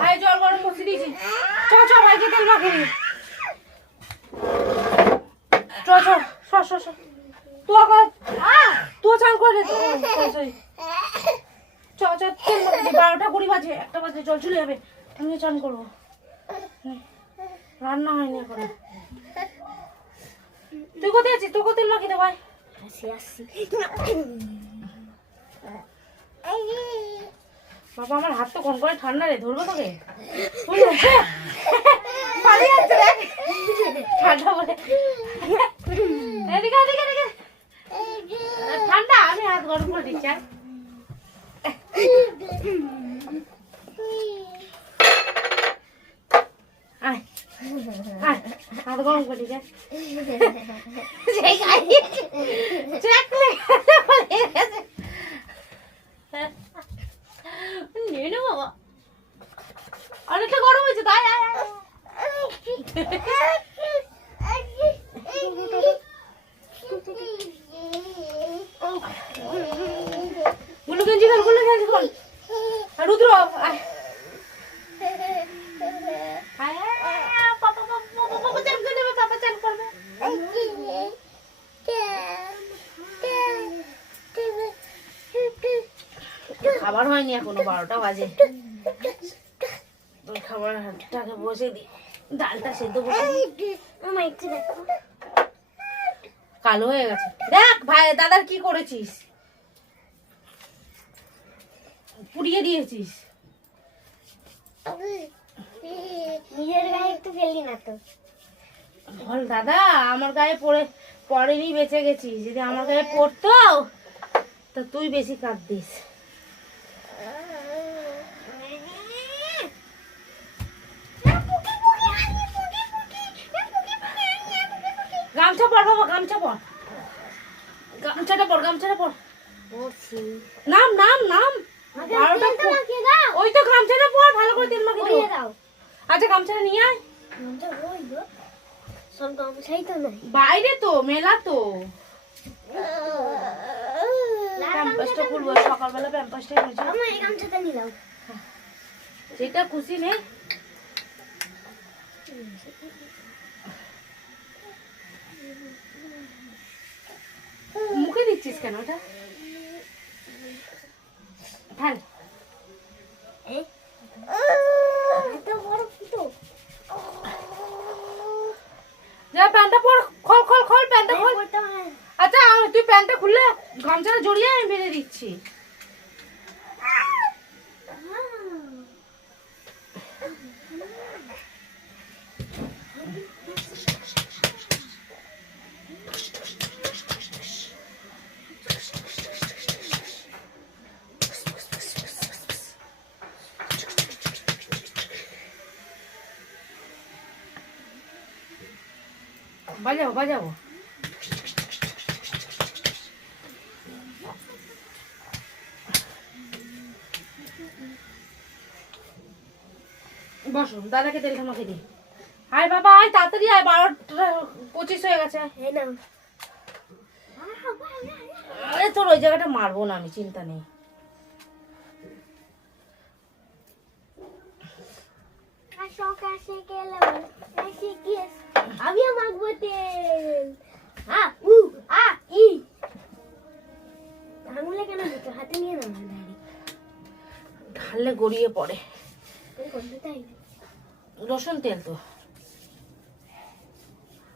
ভাই জল গরম বসে দিয়েছি। চ চ ভাইকে তেল মাখিয়ে দি চ চ স স স। চান করে তো sorry, sorry। চ চ তেল বারোটা কুড়ি বাজে একটা বাজে জল চলে যাবে। আমি চান করব। রান্না হয়নি এখনও। তুই কোথায় আছিস? তোকে তেল মাখিয়ে দে ভাই। আসি আসি। বাবা আমার হাত তো কোন করে ঠান্ডা রে? ধরবো তোকে? পালিয়ে যাচ্ছে দেখ। ঠান্ডা বলে। ঠান্ডা আমি হাত গরম করে দিচ্ছি আয়, হাত গরম করে দিচ্ছি সেই গাড়ি চেক পালিয়ে গেছে নিয়ে নে বাবা অনেকটা গরম হয়েছে তাই আয় আয়, গুলো গেঞ্জি খোলগুলো গেঞ্জি খোল আর রুদ্র আয় আয়, আয়, আয়, পাপা, পাপা, পাপা, পাপা চান করে দেবে, পাপা চান করবে। খাবার হয়নি এখনও বারোটা বাজে। ওই খাবারটাকে বসে দিই ডালটা সেদ্ধ বসে কালো হয়ে গেছে। দেখ ভাই দাদার কি করেছিস? পুড়িয়ে দিয়েছিস। নিজের গায়ে একটু ফেললি না তো। বল দাদা আমার গায়ে পড়ে পড়েনি বেঁচে গেছিস যদি আমার গায়ে পড়তো তা তুই বেশি কাঁদতিস। গামছা পর বাবা গামছা পর। গামছাটা পর গামছাটা পর। নাম নাম নাম। বারোটা ওই তো গামছাটা পর ভালো করে তেল মাখিয়ে দাও। আচ্ছা গামছাটা নিয়ে আয়। বাইরে তো মেলা তো। প্যাম্পাসটা খুলবো সকালবেলা প্যাম্পাসটা খুলছি। গামছাটা নিলাম যেটা খুশি নেই মুখে দিচ্ছিস কেন ওটা? ঢাল যা প্যান্টটা পর খোল খোল খোল প্যান্টটা খোল। আচ্ছা তুই প্যান্টটা খুললে গামছাটা জড়িয়ে আমি বেঁধে দিচ্ছি। বাজাবো বাজাবো বসো দাদাকে তেলটা মাখিয়ে দিই। আয় বাবা আয় তাড়াতাড়ি আয় বারোটা পঁচিশ হয়ে গেছে। এই না আরে তোর ওই জায়গাটা মারবো না আমি চিন্তা নেই। গিয়ে আমিও মাখবো তেল আ উ আ ই আঙুলে কেন দিচ্ছ হাতে নিয়ে নাও ডাইরেক্ট ঢাললে গড়িয়ে পড়ে রসুন তেল তো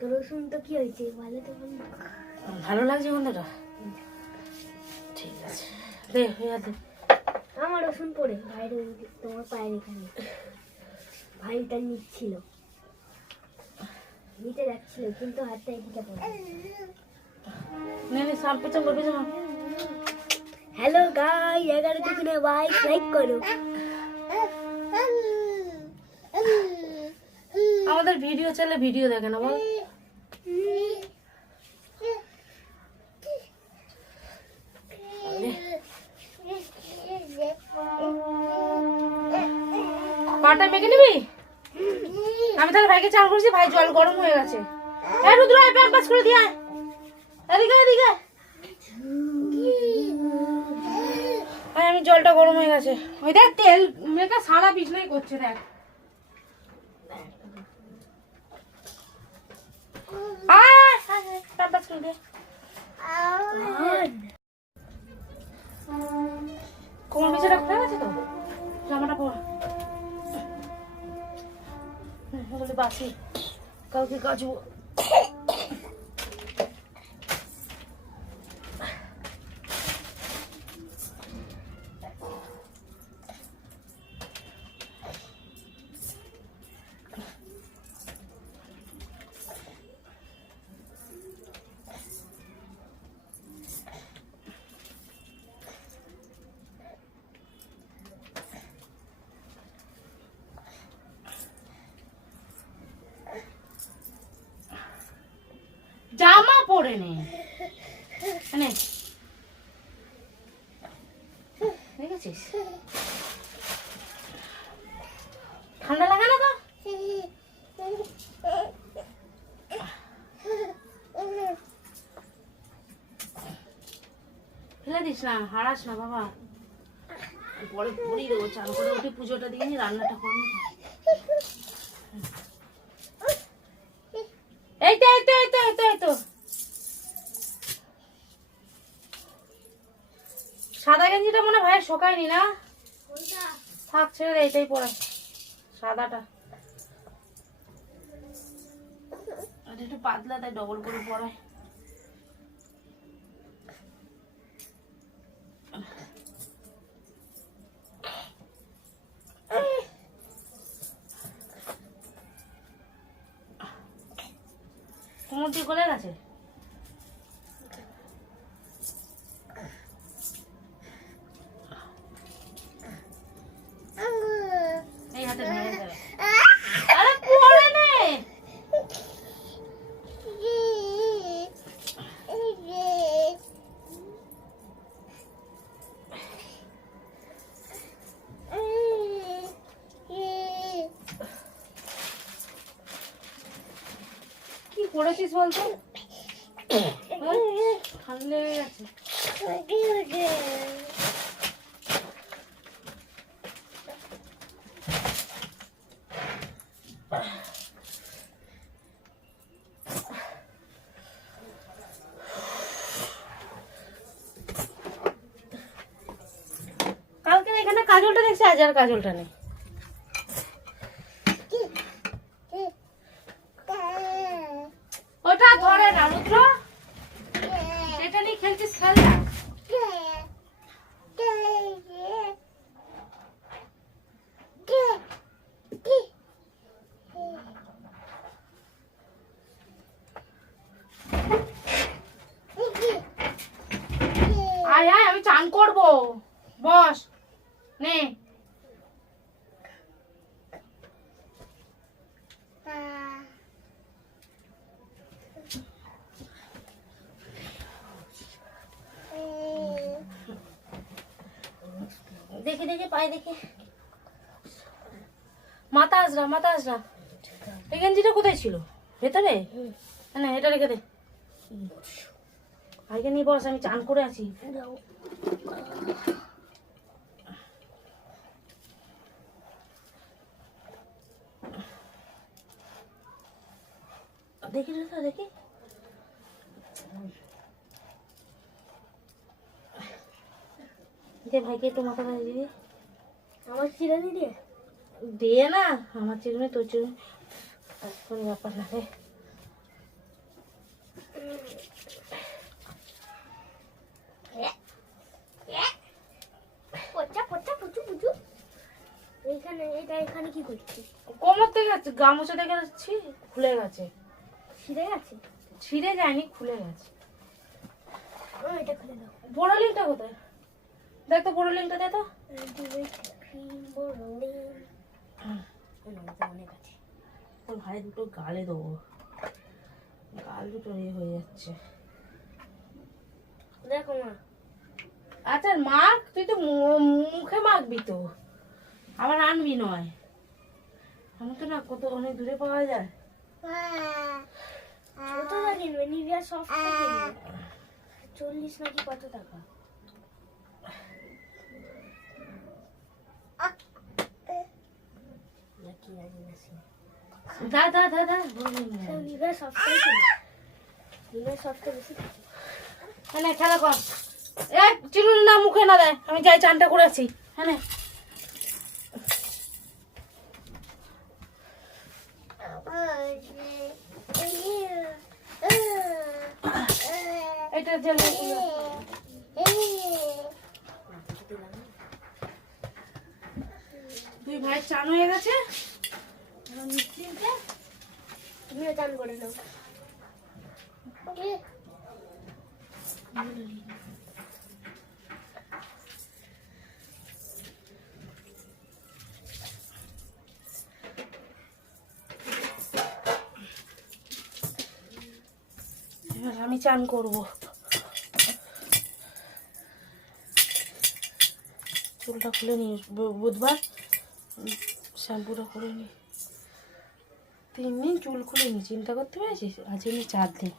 তো রসুন তো কি হয়েছে ভালো তো ভালো লাগছে গন্ধটা ঠিক আছে দে হইয়া দে আমার রসুন পড়ে বাইরে তোমার পায়ের এখানে ভাইটা নিচ্ছিল নিতে যাচ্ছিল কিন্তু হাতটা এদিকে হ্যালো গাই এগারো দুগুণে বাইক লাইক করো। আমাদের ভিডিও চাইলে ভিডিও দেখে না বল। পাটা মেখে নিবি? আমি তাহলে ভাইকে চান করেছি, ভাই জল গরম হয়ে গেছে। এ রুদ্র আয় প্যাম্পাস করে দিয়ে আয়। এদিকে এদিকে। ভাই, আমি জলটা গরম হয়ে গেছে। ওই দেখ, তেল, মেয়েটা সারা বিছনাই করছে, দেখ। টাপটাপ করে জামাটা পর। বাসি। কালকে কাচবো পরে নে। ঠান্ডা লাগে না তো? ফেলে দিস না, হারাস না বাবা। পরে পড়ি দেবো, চান করে উঠে পুজোটা দিয়ে রান্নাটা করে নি এই তো এই তো এই তো এই তো এই তো সাদা গেঞ্জিটা মনে হয় ভাই শোকায়নি না? থাক ছেড়ে দে, এইটাই পরে। সাদাটা। একটু পাতলা তাই ডবল করে পরায়। কোমর দিয়ে গলে গেছে এই হাতে ভেঙে যাবে আরে পড়ে নে করেছিস বলতো? ঠান্ডা লেগে গেছে। কালকে এখানে কাজলটা দেখছি আজ আর কাজলটা নেই ওটা ধরে না রুদ্র এটা নিয়ে খেলছিস খেল না আয় আয় আমি চান করব বস নে দেখে দেখে, পায়ে দেখে। মাথা আসরা মাথা আসরা এই গেঞ্জিটা কোথায় ছিল? ভেতরে? না এটা রেখে দে। ভাইকে নিয়ে বস, আমি চান করে আছি। দেখি দেখি। দে ভাইকে একটু মাথা ভাই দিবি। আমার চিরানি দিয়ে দিয়ে না আমার চিরুনি তোর চিরুনি কোনো ব্যাপার না রে। এটা এখানে কি করছিস? কোমর থেকে যাচ্ছে গামোচা থেকে যাচ্ছি খুলে গেছে। ছিঁড়ে গেছে? ছিঁড়ে যায়নি খুলে গেছে। ও এটা খুলে দাও। বড় লিঙ্কটা কোথায়? দেখ তো বড় লিঙ্কটা দে তো। তোর ভাই দুটো গালে দেবো। গাল দুটো ইয়ে হয়ে যাচ্ছে। দেখো মা। আচ্ছা মাখ তুই তো মুখে মাখবি তো। আবার আনবি নয়। আমি তো না, কত অনেক দূরে পাওয়া যায়। কত টাকা কিনবে? নিভিয়া সফট চল্লিশ নাকি কত টাকা আসি দা দা দা দা না। বিবাহ সবটাই বিবাহ সবটা বেশি হ্যাঁ খেলা কর। এক চিনুনি না মুখে না দেয় আমি যাই চানটা করেছি হ্যাঁ। এটা জেল দুই ভাই চান হয়ে গেছে। চান করে এবার আমি চান করব। চুলটা খুলে নি বু- বুধবার শ্যাম্পুটা করে নি তিন দিন চুল খুলে নি চিন্তা করতে পেরেছিস? আজ আমি চার দিন।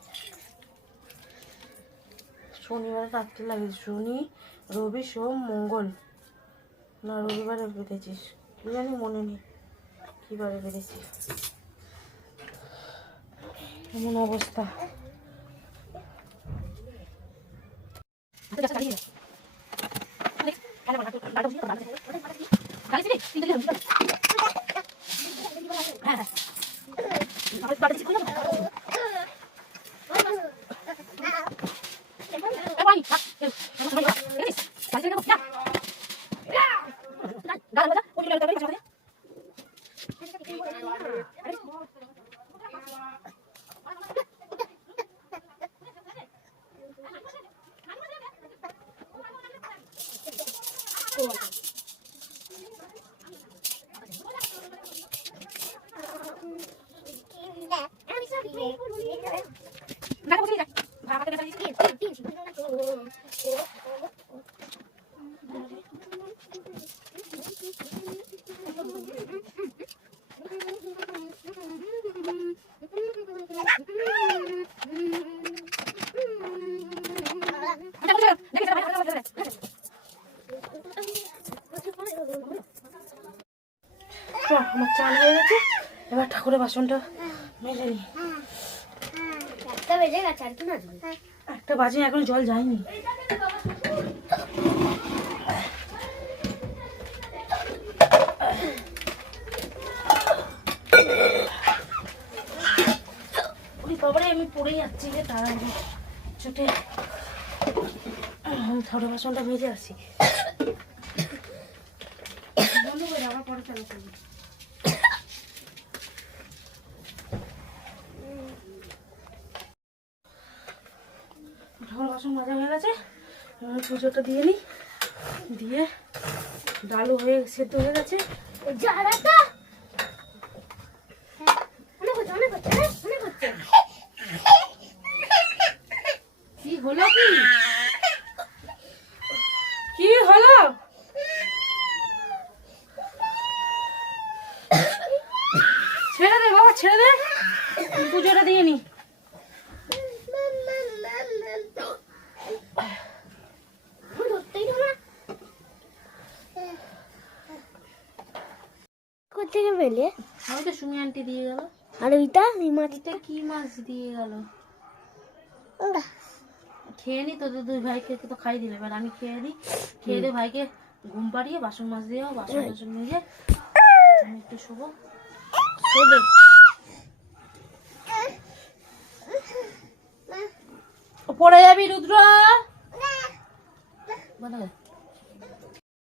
শনিবারে রাত্রে লাগে শনি রবি সোম মঙ্গল। না রবিবারে বেঁধেছিস। তুই জানি মনে নেই কীবারে বেঁধেছি এমন অবস্থা। চ, আমার চাল হয়ে গেছে। এবার ঠাকুরের বাসনটা মেলে নি একটা বেজে এখন জল যায়নি। বাবারে আমি পড়ে যাচ্ছি রে তারা ছুটে ঠাকুরের বাসনটা মেজে আসি। বন্ধ করে আবার পরে চালু করবি ঠাকুর বাসন মাজা হয়ে এবার পুজোটা দিয়ে নিই। দিয়ে ডালও হয়ে সেদ্ধ হয়ে গেছে। জারাটা অনেক হচ্ছে অনেক হচ্ছে হ্যাঁ, অনেক হচ্ছে কি হলো কি কি হলো ছেড়ে দে বাবা ছেড়ে দে পুজোটা দিয়ে নি ধরতেই না কোথেকে পেলে? আমি তো সুমি আন্টি দিয়ে গেল। আর ওইটা? এই মাছ? এটা কি মাছ দিয়ে গেল? খেয়ে নি তোদের দুই ভাইকে তো খাই দিলে। এবার আমি খেয়ে দিই খেয়ে দিয়ে ভাইকে ঘুম পাড়িয়ে বাসন মাছ দিয়ে বাসন টাসন নিয়ে আমি একটু শোবো। শোবে? পড়ে যাবি রুদ্র?